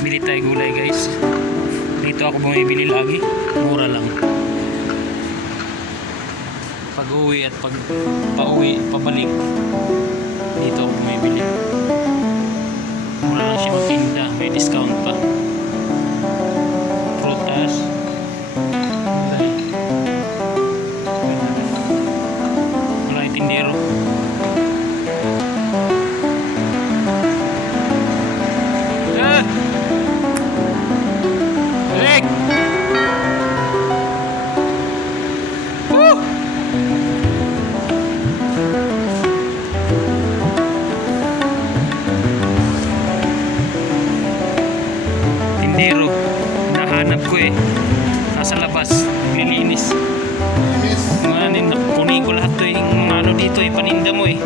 Bili tayo gulay guys. Dito ako bumibili lagi. Mura lang. Pag uwi at pag pauwi, pabalik. Tindero. Nahanap ko eh. Nasa labas. Nilinis. Miss, Mga ano, kunin ko lahat to eh. Yung ano dito eh. Paninda mo eh.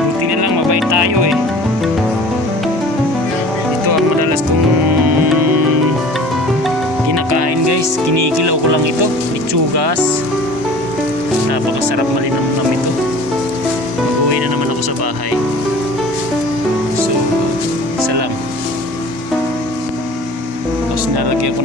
Buti na lang mabait tayo eh. Ito ang madalas kong kinakain guys. Kinikilaw ko lang ito. Litsugas. Napakasarap malinamnam ito. Mag-uwi na naman ako sa bahay.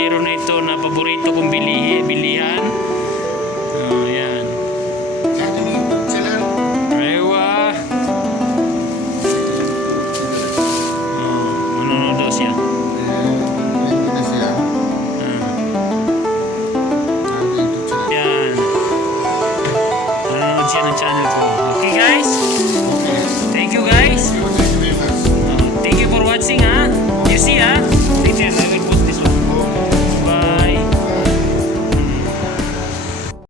Tindero na ito na paborito kong bili bilihan. Oh, yan. Rewa. Oh, manonood daw siya. Ah, yan. Manonood ng channel